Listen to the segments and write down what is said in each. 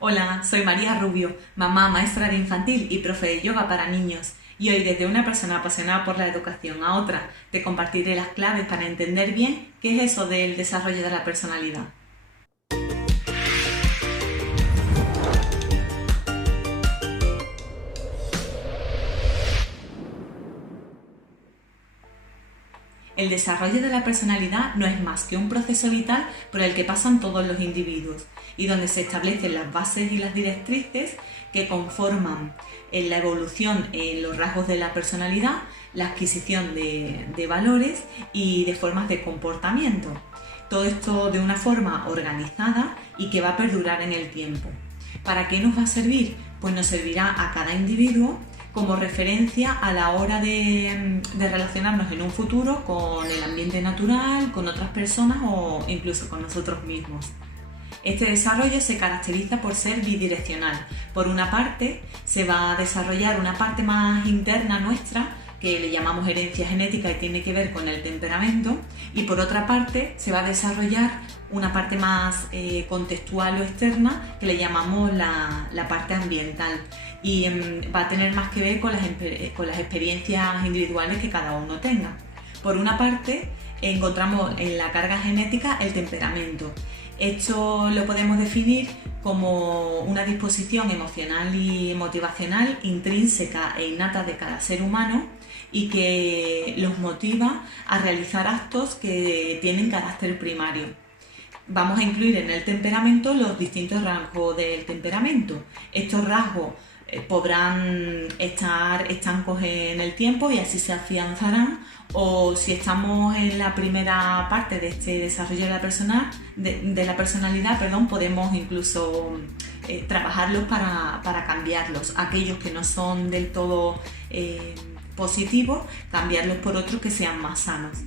Hola, soy María Rubio, mamá, maestra de infantil y profe de yoga para niños. Y hoy, desde una persona apasionada por la educación a otra, te compartiré las claves para entender bien qué es eso del desarrollo de la personalidad. El desarrollo de la personalidad no es más que un proceso vital por el que pasan todos los individuos y donde se establecen las bases y las directrices que conforman en la evolución en los rasgos de la personalidad, la adquisición de valores y de formas de comportamiento. Todo esto de una forma organizada y que va a perdurar en el tiempo. ¿Para qué nos va a servir? Pues nos servirá a cada individuo como referencia a la hora de relacionarnos en un futuro con el ambiente natural, con otras personas o incluso con nosotros mismos. Este desarrollo se caracteriza por ser bidireccional. Por una parte, se va a desarrollar una parte más interna nuestra, que le llamamos herencia genética y tiene que ver con el temperamento, y por otra parte se va a desarrollar una parte más contextual o externa que le llamamos la parte ambiental y va a tener más que ver con las experiencias individuales que cada uno tenga. Por una parte encontramos en la carga genética el temperamento. Esto lo podemos definir como una disposición emocional y motivacional intrínseca e innata de cada ser humano y que los motiva a realizar actos que tienen carácter primario. Vamos a incluir en el temperamento los distintos rasgos del temperamento. Estos rasgos podrán estar estancos en el tiempo y así se afianzarán, o si estamos en la primera parte de este desarrollo de la personalidad, podemos incluso trabajarlos para cambiarlos. Aquellos que no son del todo positivos, cambiarlos por otros que sean más sanos.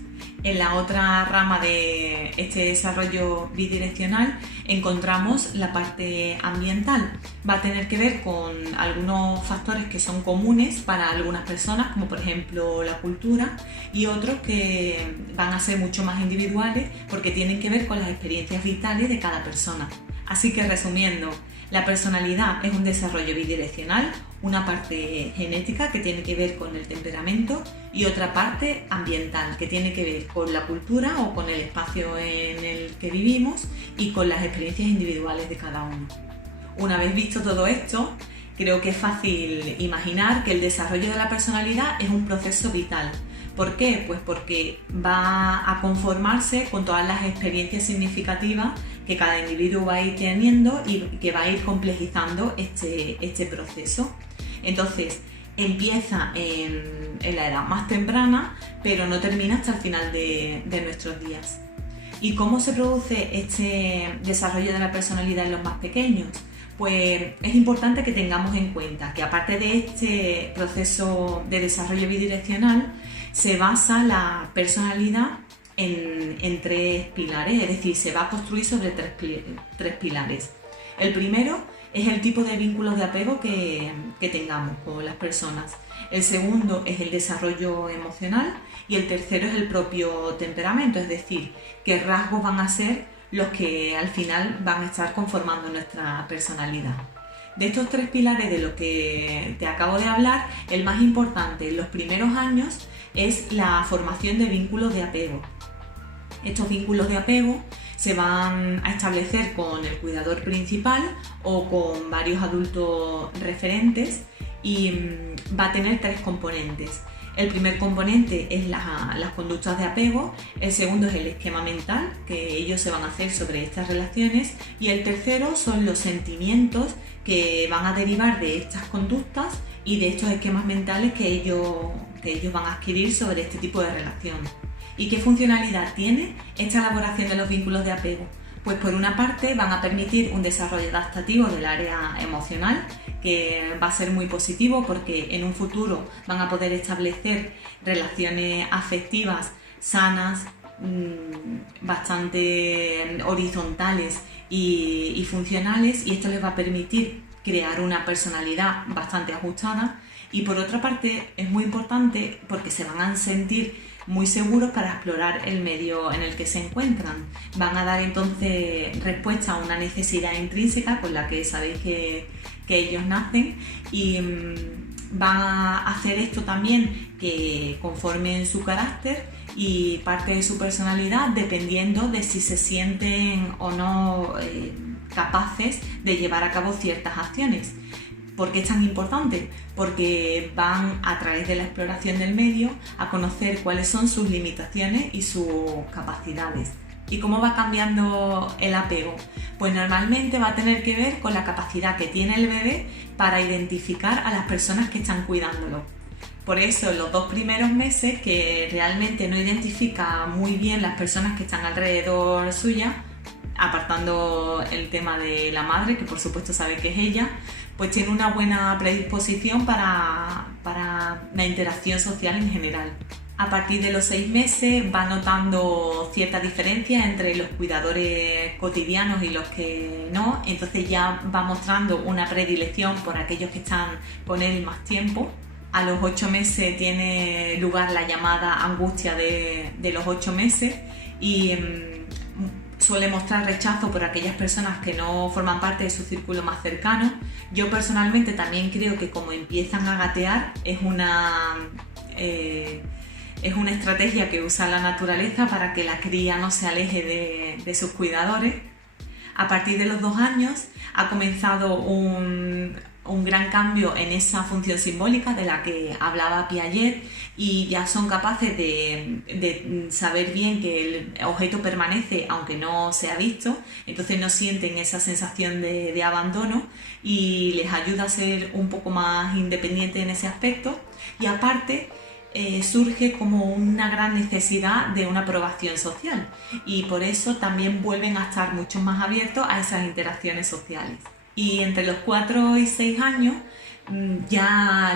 En la otra rama de este desarrollo bidireccional encontramos la parte ambiental. Va a tener que ver con algunos factores que son comunes para algunas personas, como por ejemplo la cultura, y otros que van a ser mucho más individuales porque tienen que ver con las experiencias vitales de cada persona. Así que resumiendo, la personalidad es un desarrollo bidireccional, una parte genética que tiene que ver con el temperamento y otra parte ambiental que tiene que ver con la cultura o con el espacio en el que vivimos y con las experiencias individuales de cada uno. Una vez visto todo esto, creo que es fácil imaginar que el desarrollo de la personalidad es un proceso vital. ¿Por qué? Pues porque va a conformarse con todas las experiencias significativas que cada individuo va a ir teniendo y que va a ir complejizando este proceso. Entonces, empieza en la edad más temprana, pero no termina hasta el final de nuestros días. ¿Y cómo se produce este desarrollo de la personalidad en los más pequeños? Pues es importante que tengamos en cuenta que aparte de este proceso de desarrollo bidireccional, se basa la personalidad en tres pilares, es decir, se va a construir sobre tres pilares. El primero es el tipo de vínculos de apego que tengamos con las personas. El segundo es el desarrollo emocional y el tercero es el propio temperamento, es decir, qué rasgos van a ser los que al final van a estar conformando nuestra personalidad. De estos tres pilares de los que te acabo de hablar, el más importante en los primeros años es la formación de vínculos de apego. Estos vínculos de apego se van a establecer con el cuidador principal o con varios adultos referentes y va a tener tres componentes. El primer componente es las conductas de apego, el segundo es el esquema mental que ellos se van a hacer sobre estas relaciones y el tercero son los sentimientos que van a derivar de estas conductas y de estos esquemas mentales que ellos van a adquirir sobre este tipo de relación. ¿Y qué funcionalidad tiene esta elaboración de los vínculos de apego? Pues por una parte van a permitir un desarrollo adaptativo del área emocional que va a ser muy positivo porque en un futuro van a poder establecer relaciones afectivas sanas, bastante horizontales y funcionales, y esto les va a permitir crear una personalidad bastante ajustada. Y por otra parte es muy importante porque se van a sentir muy seguros para explorar el medio en el que se encuentran. Van a dar entonces respuesta a una necesidad intrínseca con la que sabéis que ellos nacen y van a hacer esto también que conformen su carácter y parte de su personalidad dependiendo de si se sienten o no capaces de llevar a cabo ciertas acciones. ¿Por qué es tan importante? Porque van a través de la exploración del medio a conocer cuáles son sus limitaciones y sus capacidades. ¿Y cómo va cambiando el apego? Pues normalmente va a tener que ver con la capacidad que tiene el bebé para identificar a las personas que están cuidándolo. Por eso en los 2 primeros meses, que realmente no identifica muy bien las personas que están alrededor suya, apartando el tema de la madre, que por supuesto sabe que es ella, pues tiene una buena predisposición para la interacción social en general. A partir de los 6 meses va notando ciertas diferencias entre los cuidadores cotidianos y los que no, entonces ya va mostrando una predilección por aquellos que están con él más tiempo. A los 8 meses tiene lugar la llamada angustia de los 8 meses y suele mostrar rechazo por aquellas personas que no forman parte de su círculo más cercano. Yo personalmente también creo que como empiezan a gatear es una estrategia que usa la naturaleza para que la cría no se aleje de sus cuidadores. A partir de los 2 años ha comenzado un gran cambio en esa función simbólica de la que hablaba Piaget y ya son capaces de saber bien que el objeto permanece aunque no sea visto, entonces no sienten esa sensación de abandono y les ayuda a ser un poco más independientes en ese aspecto y aparte surge como una gran necesidad de una aprobación social y por eso también vuelven a estar mucho más abiertos a esas interacciones sociales. Y entre los 4 y 6 años ya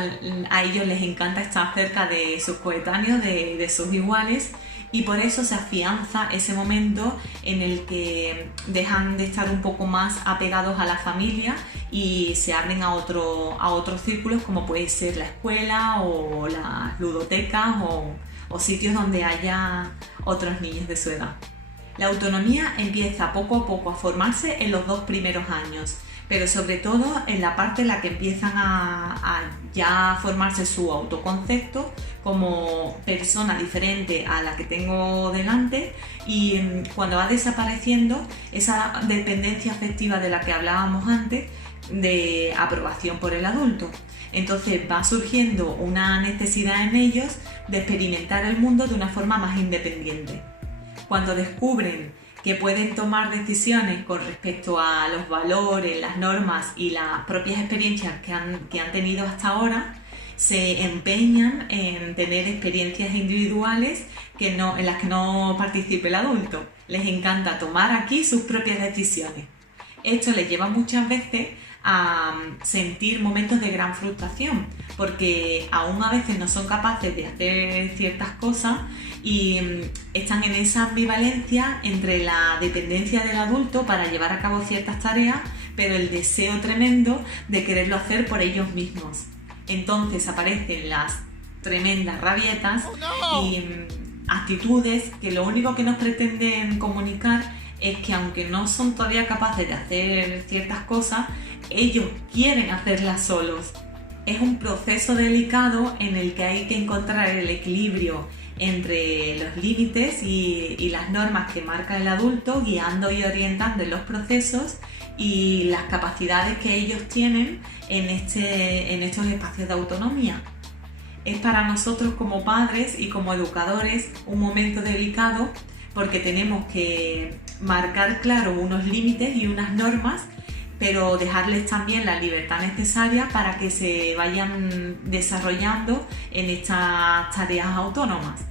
a ellos les encanta estar cerca de sus coetáneos, de sus iguales y por eso se afianza ese momento en el que dejan de estar un poco más apegados a la familia y se abren a otros círculos como puede ser la escuela o las ludotecas o sitios donde haya otros niños de su edad. La autonomía empieza poco a poco a formarse en los 2 primeros años, pero sobre todo en la parte en la que empiezan a ya formarse su autoconcepto como persona diferente a la que tengo delante y cuando va desapareciendo esa dependencia afectiva de la que hablábamos antes de aprobación por el adulto. Entonces va surgiendo una necesidad en ellos de experimentar el mundo de una forma más independiente. Cuando descubren que pueden tomar decisiones con respecto a los valores, las normas y las propias experiencias que han tenido hasta ahora, se empeñan en tener experiencias individuales en las que no participe el adulto. Les encanta tomar aquí sus propias decisiones. Esto les lleva muchas veces a sentir momentos de gran frustración, porque aún a veces no son capaces de hacer ciertas cosas y están en esa ambivalencia entre la dependencia del adulto para llevar a cabo ciertas tareas, pero el deseo tremendo de quererlo hacer por ellos mismos. Entonces aparecen las tremendas rabietas y actitudes que lo único que nos pretenden comunicar es que aunque no son todavía capaces de hacer ciertas cosas, ellos quieren hacerlas solos. Es un proceso delicado en el que hay que encontrar el equilibrio entre los límites y las normas que marca el adulto, guiando y orientando en los procesos y las capacidades que ellos tienen en estos espacios de autonomía. Es para nosotros como padres y como educadores un momento delicado porque tenemos que marcar claro unos límites y unas normas, pero dejarles también la libertad necesaria para que se vayan desarrollando en estas tareas autónomas.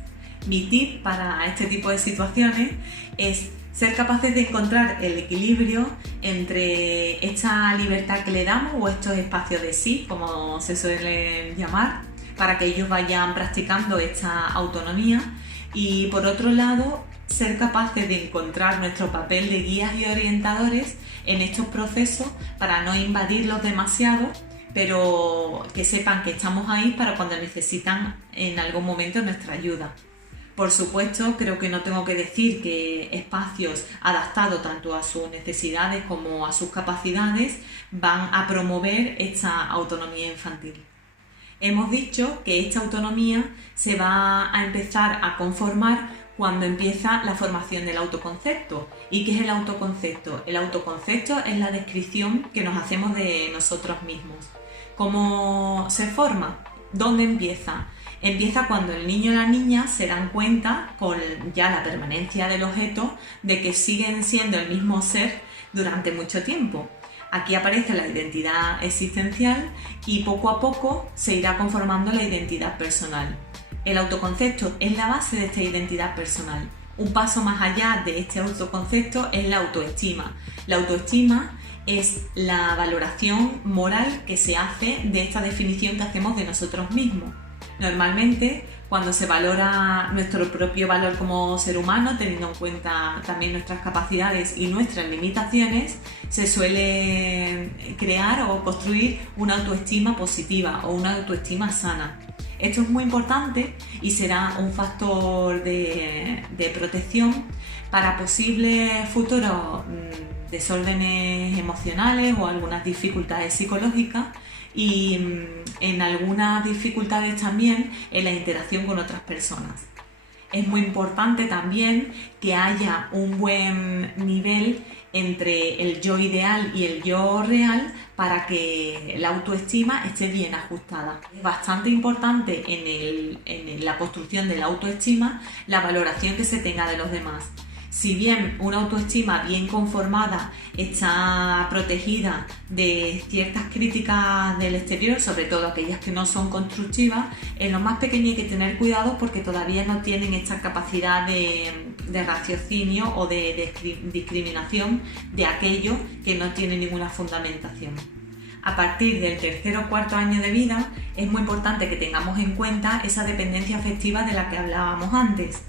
Mi tip para este tipo de situaciones es ser capaces de encontrar el equilibrio entre esta libertad que le damos o estos espacios de sí, como se suelen llamar, para que ellos vayan practicando esta autonomía y por otro lado ser capaces de encontrar nuestro papel de guías y orientadores en estos procesos para no invadirlos demasiado, pero que sepan que estamos ahí para cuando necesitan en algún momento nuestra ayuda. Por supuesto, creo que no tengo que decir que espacios adaptados tanto a sus necesidades como a sus capacidades van a promover esta autonomía infantil. Hemos dicho que esta autonomía se va a empezar a conformar cuando empieza la formación del autoconcepto. ¿Y qué es el autoconcepto? El autoconcepto es la descripción que nos hacemos de nosotros mismos. ¿Cómo se forma? ¿Dónde empieza? Empieza cuando el niño o la niña se dan cuenta, con ya la permanencia del objeto, de que siguen siendo el mismo ser durante mucho tiempo. Aquí aparece la identidad existencial y poco a poco se irá conformando la identidad personal. El autoconcepto es la base de esta identidad personal. Un paso más allá de este autoconcepto es la autoestima. La autoestima es la valoración moral que se hace de esta definición que hacemos de nosotros mismos. Normalmente, cuando se valora nuestro propio valor como ser humano, teniendo en cuenta también nuestras capacidades y nuestras limitaciones, se suele crear o construir una autoestima positiva o una autoestima sana. Esto es muy importante y será un factor de protección para posibles futuros desórdenes emocionales o algunas dificultades psicológicas y en algunas dificultades también en la interacción con otras personas. Es muy importante también que haya un buen nivel entre el yo ideal y el yo real para que la autoestima esté bien ajustada. Es bastante importante en la construcción de la autoestima la valoración que se tenga de los demás. Si bien una autoestima bien conformada está protegida de ciertas críticas del exterior, sobre todo aquellas que no son constructivas, en lo más pequeño hay que tener cuidado porque todavía no tienen esta capacidad de raciocinio o de discriminación de aquello que no tiene ninguna fundamentación. A partir del tercer o cuarto año de vida es muy importante que tengamos en cuenta esa dependencia afectiva de la que hablábamos antes.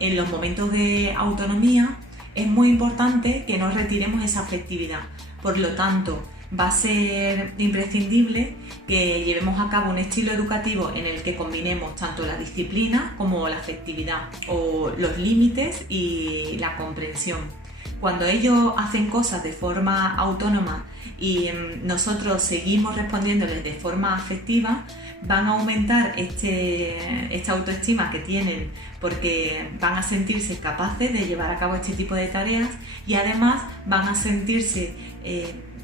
En los momentos de autonomía es muy importante que no retiremos esa afectividad. Por lo tanto, va a ser imprescindible que llevemos a cabo un estilo educativo en el que combinemos tanto la disciplina como la afectividad o los límites y la comprensión. Cuando ellos hacen cosas de forma autónoma y nosotros seguimos respondiéndoles de forma afectiva, van a aumentar esta autoestima que tienen porque van a sentirse capaces de llevar a cabo este tipo de tareas y además van a sentirse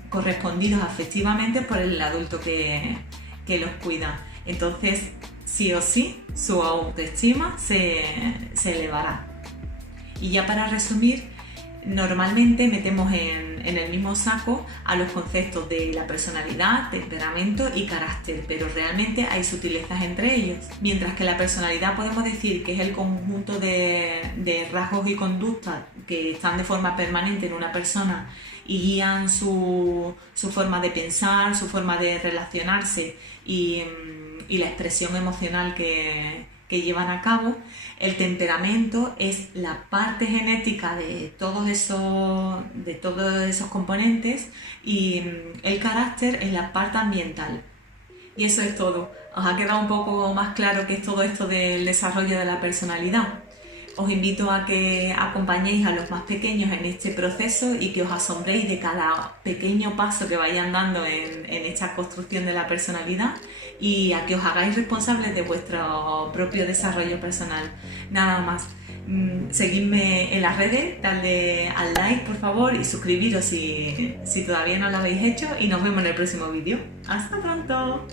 correspondidos afectivamente por el adulto que los cuida. Entonces, sí o sí, su autoestima se elevará. Y ya para resumir, normalmente metemos en el mismo saco a los conceptos de la personalidad, temperamento y carácter, pero realmente hay sutilezas entre ellos. Mientras que la personalidad podemos decir que es el conjunto de rasgos y conductas que están de forma permanente en una persona y guían su forma de pensar, su forma de relacionarse y la expresión emocional que llevan a cabo. El temperamento es la parte genética de todos esos componentes y el carácter es la parte ambiental. Y eso es todo. ¿Os ha quedado un poco más claro qué es todo esto del desarrollo de la personalidad? Os invito a que acompañéis a los más pequeños en este proceso y que os asombréis de cada pequeño paso que vayan dando en esta construcción de la personalidad y a que os hagáis responsables de vuestro propio desarrollo personal. Nada más. Seguidme en las redes, dadle al like por favor y suscribiros si todavía no lo habéis hecho y nos vemos en el próximo vídeo. ¡Hasta pronto!